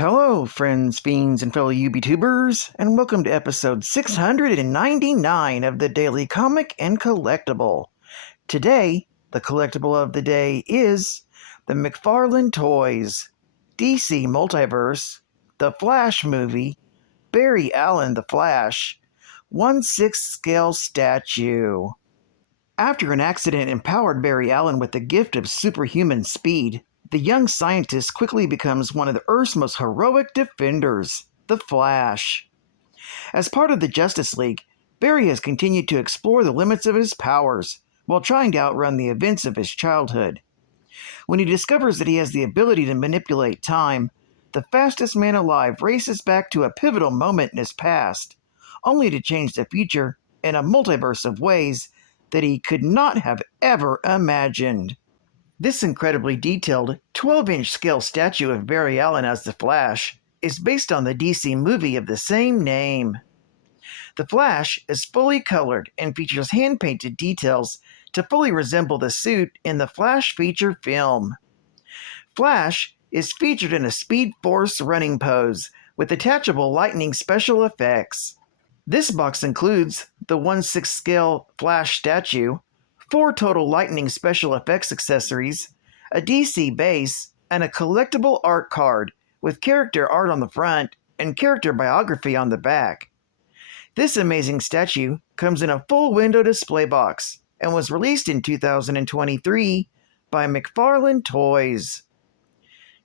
Hello, friends, fiends, and fellow UBTubers, and welcome to episode 699 of the Daily Comic and Collectible. Today, the collectible of the day is the Mcfarlane Toys, DC Multiverse, The Flash Movie, Barry Allen the Flash, 1/6 scale statue. After an accident empowered Barry Allen with the gift of superhuman speed, the young scientist quickly becomes one of the Earth's most heroic defenders, the Flash. As part of the Justice League, Barry has continued to explore the limits of his powers while trying to outrun the events of his childhood. When he discovers that he has the ability to manipulate time, the fastest man alive races back to a pivotal moment in his past, only to change the future in a multiverse of ways that he could not have ever imagined. This incredibly detailed 12-inch scale statue of Barry Allen as the Flash is based on the DC movie of the same name. The Flash is fully colored and features hand-painted details to fully resemble the suit in the Flash feature film. Flash is featured in a Speed Force running pose with detachable lightning special effects. This box includes the 1/6 scale Flash statue, 4 total lightning special effects accessories, a DC base, and a collectible art card with character art on the front and character biography on the back. This amazing statue comes in a full window display box and was released in 2023 by Mcfarlane Toys.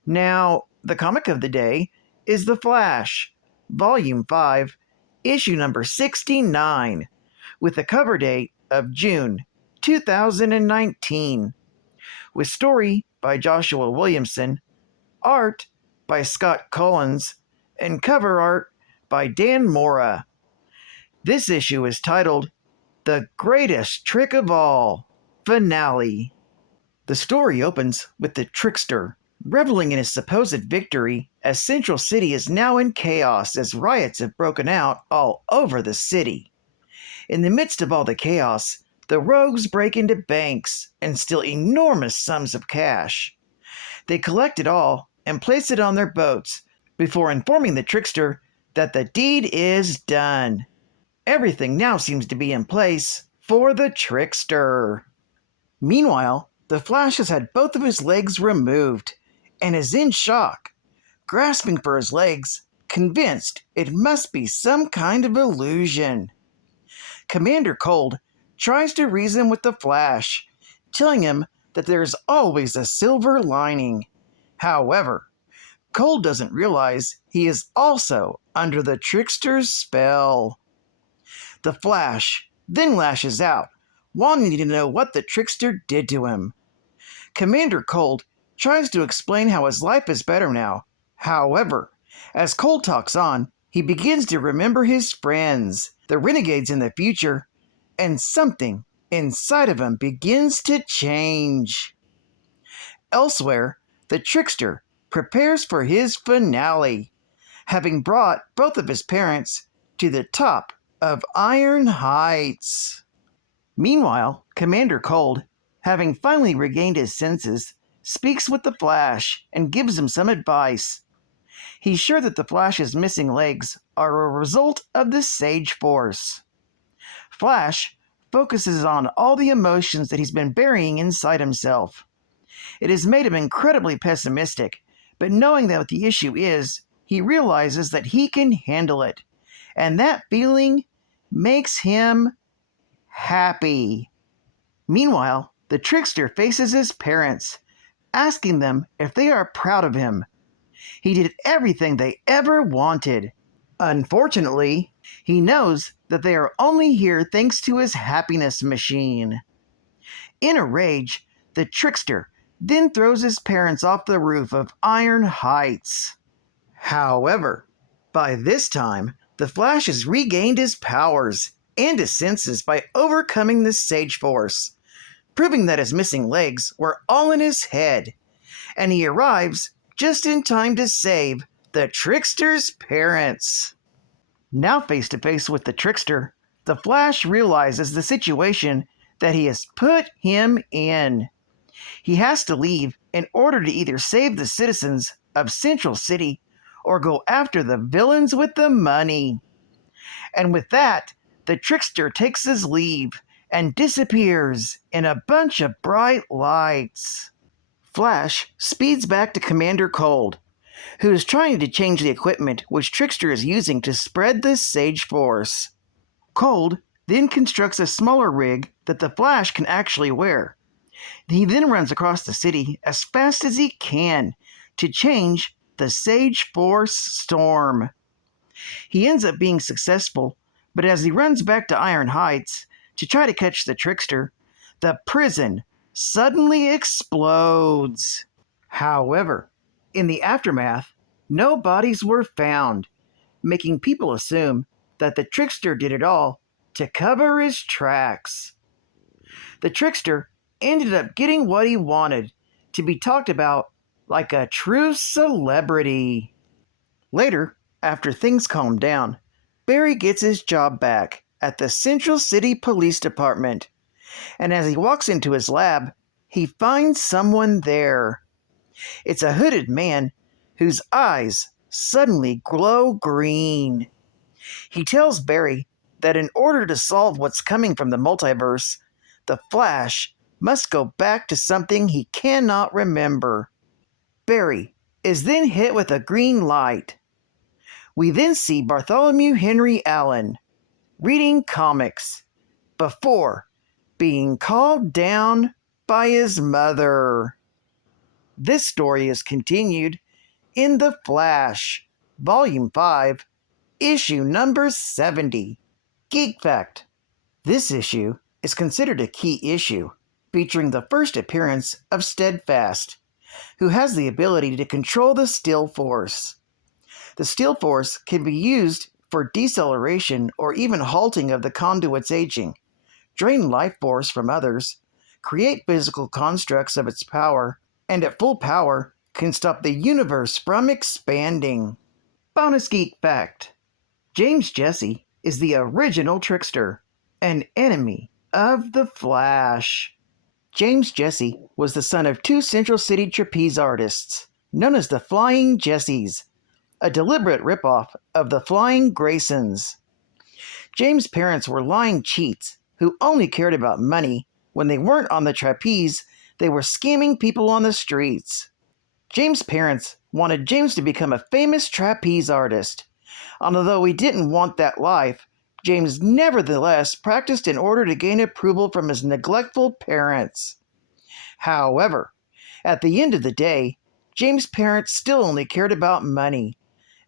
Now, the comic of the day is The Flash, Volume 5, Issue number 69, with a cover date of June 2019, with story by Joshua Williamson, art by Scott Collins, and cover art by Dan Mora. This issue is titled The Greatest Trick of All, Finale. The story opens with the trickster reveling in his supposed victory as Central City is now in chaos as riots have broken out all over the city. In the midst of all the chaos, the rogues break into banks and steal enormous sums of cash. They collect it all and place it on their boats before informing the trickster that the deed is done. Everything now seems to be in place for the trickster. Meanwhile, the Flash has had both of his legs removed and is in shock, grasping for his legs, convinced it must be some kind of illusion. Commander Cold tries to reason with the Flash, telling him that there is always a silver lining. However, Cold doesn't realize he is also under the trickster's spell. The Flash then lashes out, wanting to know what the trickster did to him. Commander Cold tries to explain how his life is better now. However, as Cold talks on, he begins to remember his friends, the renegades in the future, and something inside of him begins to change. Elsewhere, the trickster prepares for his finale, having brought both of his parents to the top of Iron Heights. Meanwhile, Commander Cold, having finally regained his senses, speaks with the Flash and gives him some advice. He's sure that the Flash's missing legs are a result of the Sage Force. Flash focuses on all the emotions that he's been burying inside himself. It has made him incredibly pessimistic, but knowing that what the issue is, he realizes that he can handle it, and that feeling makes him happy. Meanwhile, the trickster faces his parents, asking them if they are proud of him. He did everything they ever wanted. Unfortunately, he knows that they are only here thanks to his happiness machine. In a rage, the trickster then throws his parents off the roof of Iron Heights. However, by this time, the Flash has regained his powers and his senses by overcoming the Sage Force, proving that his missing legs were all in his head, and he arrives just in time to save the trickster's parents. Now face to face with the trickster, the Flash realizes the situation that he has put him in. He has to leave in order to either save the citizens of Central City or go after the villains with the money. And with that, the trickster takes his leave and disappears in a bunch of bright lights. Flash speeds back to Commander Cold, who is trying to change the equipment which Trickster is using to spread the Sage Force. Cold then constructs a smaller rig that the Flash can actually wear. He then runs across the city as fast as he can to change the Sage Force storm. He ends up being successful, but as he runs back to Iron Heights to try to catch the Trickster, the prison suddenly explodes. However, in the aftermath, no bodies were found, making people assume that the Trickster did it all to cover his tracks. The Trickster ended up getting what he wanted, to be talked about like a true celebrity. Later, after things calm down, Barry gets his job back at the Central City Police Department, and as he walks into his lab, he finds someone there. It's a hooded man whose eyes suddenly glow green. He tells Barry that in order to solve what's coming from the multiverse, the Flash must go back to something he cannot remember. Barry is then hit with a green light. We then see Bartholomew Henry Allen reading comics before being called down by his mother. This story is continued in The Flash, Volume 5, Issue number 70. Geek Fact. This issue is considered a key issue, featuring the first appearance of Steadfast, who has the ability to control the Still Force. The Still Force can be used for deceleration or even halting of the conduit's aging, drain life force from others, create physical constructs of its power, and at full power can stop the universe from expanding. Bonus Geek Fact. James Jesse is the original Trickster, an enemy of the Flash. James Jesse was the son of two Central City trapeze artists, known as the Flying Jessies, a deliberate ripoff of the Flying Graysons. James' parents were lying cheats who only cared about money. When they weren't on the trapeze, they were scamming people on the streets. James' parents wanted James to become a famous trapeze artist. Although he didn't want that life, James nevertheless practiced in order to gain approval from his neglectful parents. However, at the end of the day, James' parents still only cared about money,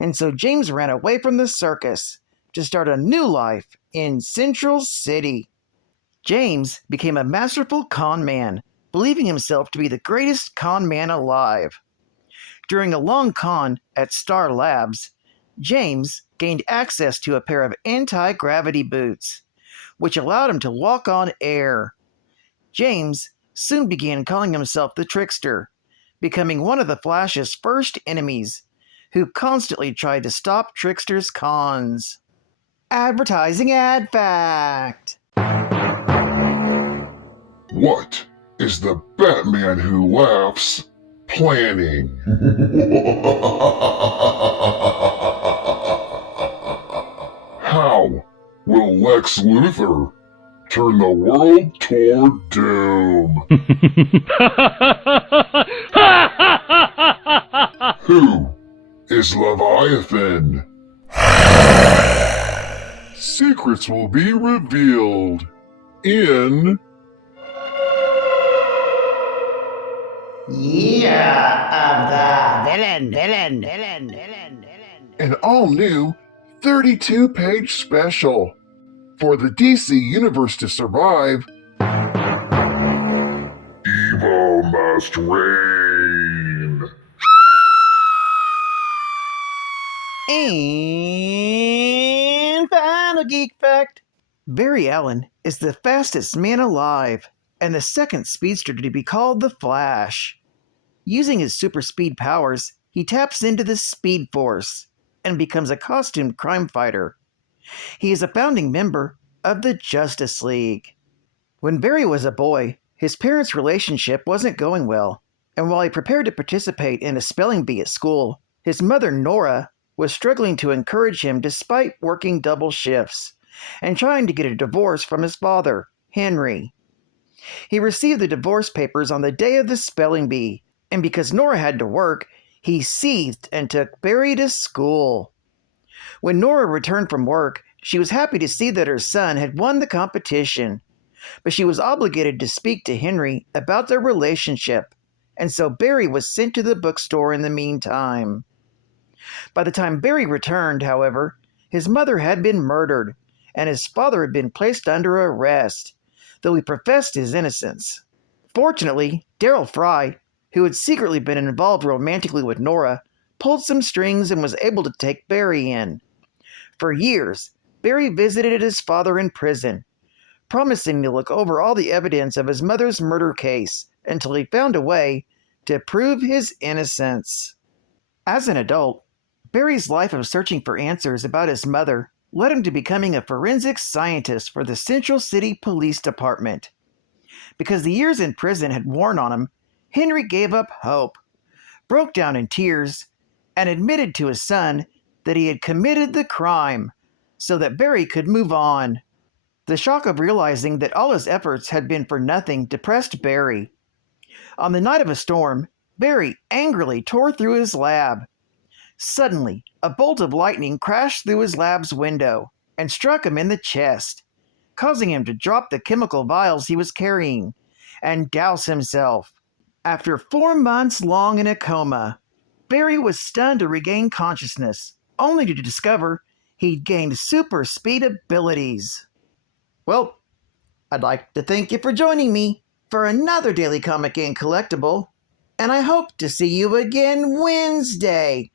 and so James ran away from the circus to start a new life in Central City. James became a masterful con man, believing himself to be the greatest con man alive. During a long con at Star Labs, James gained access to a pair of anti-gravity boots, which allowed him to walk on air. James soon began calling himself the Trickster, becoming one of the Flash's first enemies, who constantly tried to stop Trickster's cons. Advertising ad fact. What is the Batman who laughs planning? How will Lex Luthor turn the world toward doom? Who is Leviathan? Secrets will be revealed in Year of the Villain. an all-new 32-page special. For the DC Universe to survive, evil must reign. And final geek fact. Barry Allen is the fastest man alive, and the second speedster to be called the Flash. Using his super speed powers, he taps into the Speed Force and becomes a costumed crime fighter. He is a founding member of the Justice League. When Barry was a boy, his parents' relationship wasn't going well, and while he prepared to participate in a spelling bee at school, His mother, Nora, was struggling to encourage him despite working double shifts and trying to get a divorce from his father, Henry. He received the divorce papers on the day of the spelling bee, and because Nora had to work, he seethed and took Barry to school. When Nora returned from work, she was happy to see that her son had won the competition, but she was obligated to speak to Henry about their relationship, and so Barry was sent to the bookstore in the meantime. By the time Barry returned, however, his mother had been murdered, and his father had been placed under arrest, though he professed his innocence. Fortunately, Daryl Fry, who had secretly been involved romantically with Nora, pulled some strings and was able to take Barry in. For years, Barry visited his father in prison, promising to look over all the evidence of his mother's murder case until he found a way to prove his innocence. As an adult, Barry's life of searching for answers about his mother led him to becoming a forensic scientist for the Central City Police Department. Because the years in prison had worn on him, Henry gave up hope, broke down in tears, and admitted to his son that he had committed the crime so that Barry could move on. The shock of realizing that all his efforts had been for nothing depressed Barry. On the night of a storm, Barry angrily tore through his lab. Suddenly, a bolt of lightning crashed through his lab's window and struck him in the chest, causing him to drop the chemical vials he was carrying and douse himself. After 4 months long in a coma, Barry was stunned to regain consciousness, only to discover he'd gained super speed abilities. Well, I'd like to thank you for joining me for another Daily Comic and Collectible, and I hope to see you again Wednesday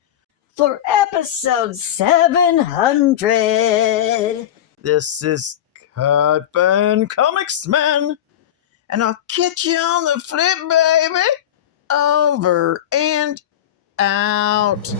for episode 700. This is Cutban Comics Man, and I'll catch you on the flip, baby. Over and out.